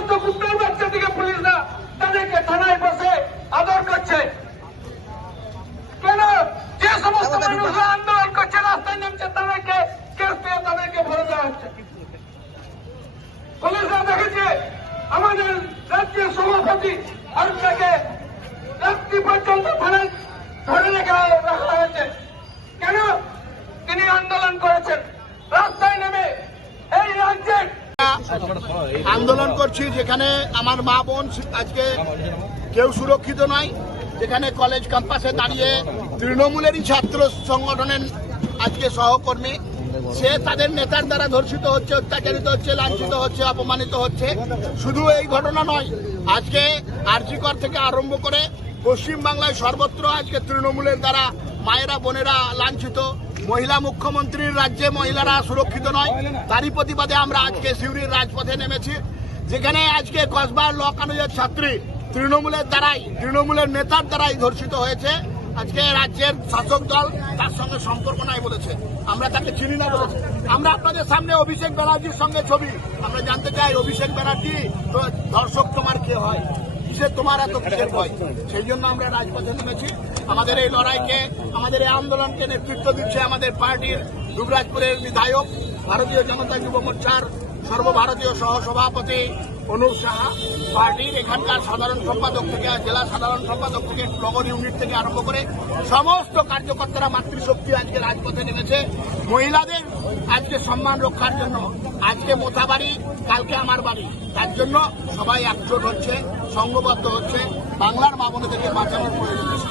palmas করছি যেখানে আমার মা বোন আজকে কেউ সুরক্ষিত নয়, যেখানে কলেজ ক্যাম্পাসে দাঁড়িয়ে তৃণমূলেরই ছাত্র সংগঠনের আজকে সহকর্মী। সে তাদের নেতার দ্বারা ধর্ষিত হচ্ছে, অত্যাচারিত হচ্ছে, লাঞ্ছিত হচ্ছে, অপমানিত হচ্ছে। শুধু এই ঘটনা নয়, আজকে আরজিকর থেকে আরম্ভ করে পশ্চিমবাংলায় সর্বত্র আজকে তৃণমূলের দ্বারা মায়েরা, বোনেরা লাঞ্ছিত। মহিলা মুখ্যমন্ত্রীর রাজ্যে মহিলারা সুরক্ষিত নয়, তারই প্রতিবাদে আমরা আজকে সিউড়ির রাজপথে নেমেছি। যেখানে আজকে কসবার ল ছাত্রী তৃণমূলের দ্বারাই, তৃণমূলের নেতার দ্বারাই ধর্ষিত হয়েছে। আজকে রাজ্যের শাসক দল তার সঙ্গে সম্পর্ক নাই বলেছে। আমরা তাকে চিনি না বলেছে। আমরা আপনাদের সামনে অভিষেক ব্যানার্জির সঙ্গে ছবি। আমরা জানতে চাই অভিষেক ব্যানার্জি দর্শক তোমার কে হয়? কিসের তোমার এত কিসের ভয়? সেই জন্য আমরা রাজপথে নেমেছি। আমাদের এই লড়াইকে, আমাদের এই আন্দোলনকে নেতৃত্ব দিচ্ছে আমাদের পার্টির দুবরাজপুরের বিধায়ক, ভারতীয় জনতা যুব মোর্চার সর্বভারতীয় সহসভাপতি অনুপ সাহা। পার্টির এখানকার সাধারণ সম্পাদক থেকে, জেলা সাধারণ সম্পাদক থেকে, নগর ইউনিট থেকে আরম্ভ করে সমস্ত কার্যকর্তারা মাতৃশক্তি আজকে রাজপথে নেমেছে। মহিলাদের আজকে সম্মান রক্ষার জন্য, আজকে মোথা বাড়ি, কালকে আমার বাড়ি। তার জন্য সবাই একজোট হচ্ছে, সংঘবদ্ধ হচ্ছে। বাংলার মা বোনেদেরকে বাঁচানোর প্রয়োজন আছে।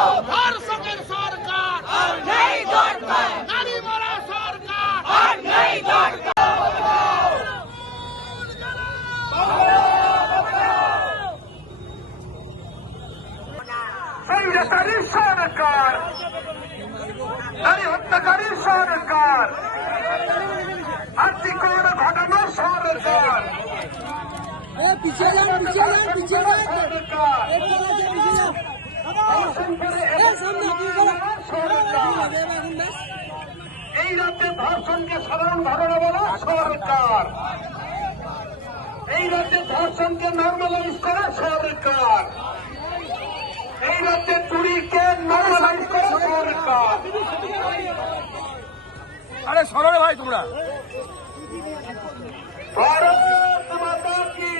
গ্রেপ্তারির সরকার। নারী হত্যাকারীর সরকার। আর্থিকরণ ঘটানোর সরকার। এই রাজ্যে ধর্ষণকে সাধারণ ধারণা বলা সরকার। এই রাজ্যে ধর্ষণকে নর্মালাইজ করা সরকার। এই রাজ্যে চুরিকে নর্মালাইজ করা সরকার আরে সরলে ভাই তোমরা। ভারত মাতা কি?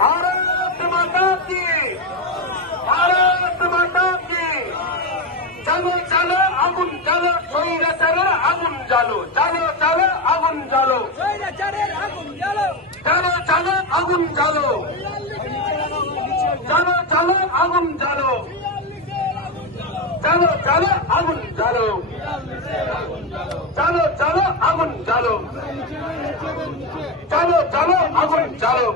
ভারত মাতা কি? ভারত মাতা কি? চালো চালো আগুন চালো আগুন জ্বালো চালো চালো আগুন জ্বালো চালো চালো আগুন জ্বালো চালো চালো আগুন জ্বালো চালো চালো আগুন জ্বালো চালো চালো আগুন জ্বালো চালো চালো আগুন জ্বালো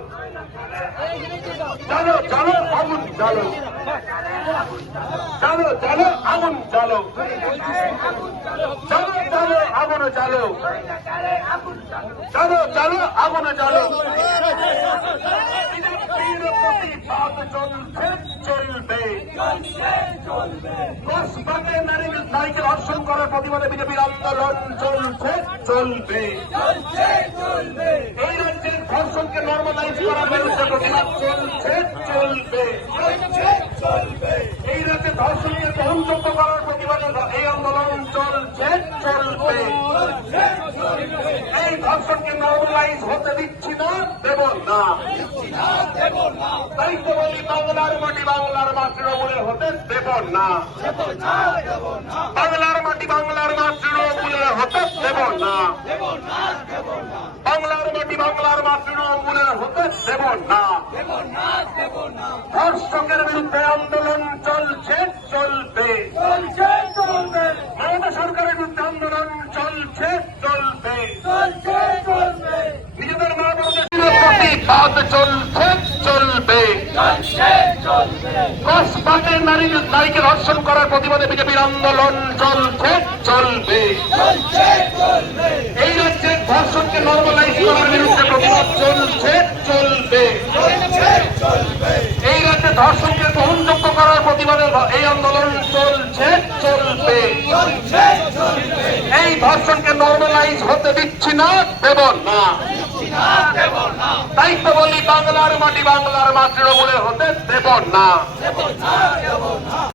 চালো চালো আগুন চালো চালো আগুন জ্বালো চালো চালো আগুন চালো চালো আগুন জ্বালো প্রতিবাদ চলছে চলবে। কসবাতে নারী নারীকে ধর্ষণ করার প্রতিবাদে বিজেপির আন্দোলন চলছে, চলবে। এই রাজ্যের ধর্ষণকে নর্মালাইজ করার বিরুদ্ধে প্রতিবাদ, চলছে, চলবে। এই রাজ্যে ধর্ষণকে গ্রহণযোগ্য করার প্রতিবাদে এই আন্দোলন চলছে, চলবে। এই ধর্ষণকে নর্মালাইজ হতে দিচ্ছি দেব বাংলার মাটি বাংলার মাতৃভূমি হতে দেব না বাংলার মাটি বাংলার মাতৃভূমি হতে দেব হতে না ধর্ষকের বিরুদ্ধে আন্দোলন চলছে চলবে চলছে চলবে মমতা সরকারের বিরুদ্ধে আন্দোলন চলছে চলবে চলছে চলবে নিজেদের মা বোনদের প্রতিবাদ চলছে চলবে চলছে নারী নারীকে ধর্ষণ করার প্রতিবাদে বিজেপির আন্দোলন চলছে, চলবে। এই রাজ্যে ধর্ষণকে নর্মালাইজ করার বিরুদ্ধে প্রতিবাদ চলছে, চলবে। এই রাজ্যে ধর্ষণকে গ্রহণযোগ্য করার প্রতিবাদে এই আন্দোলন চলছে, চলবে। এই ধর্ষণকে নর্মালাইজ হতে দিচ্ছি না, দেব না। তাই তো বলি বাংলার মাটি বাংলার মাতৃভূমি হতে দেব না।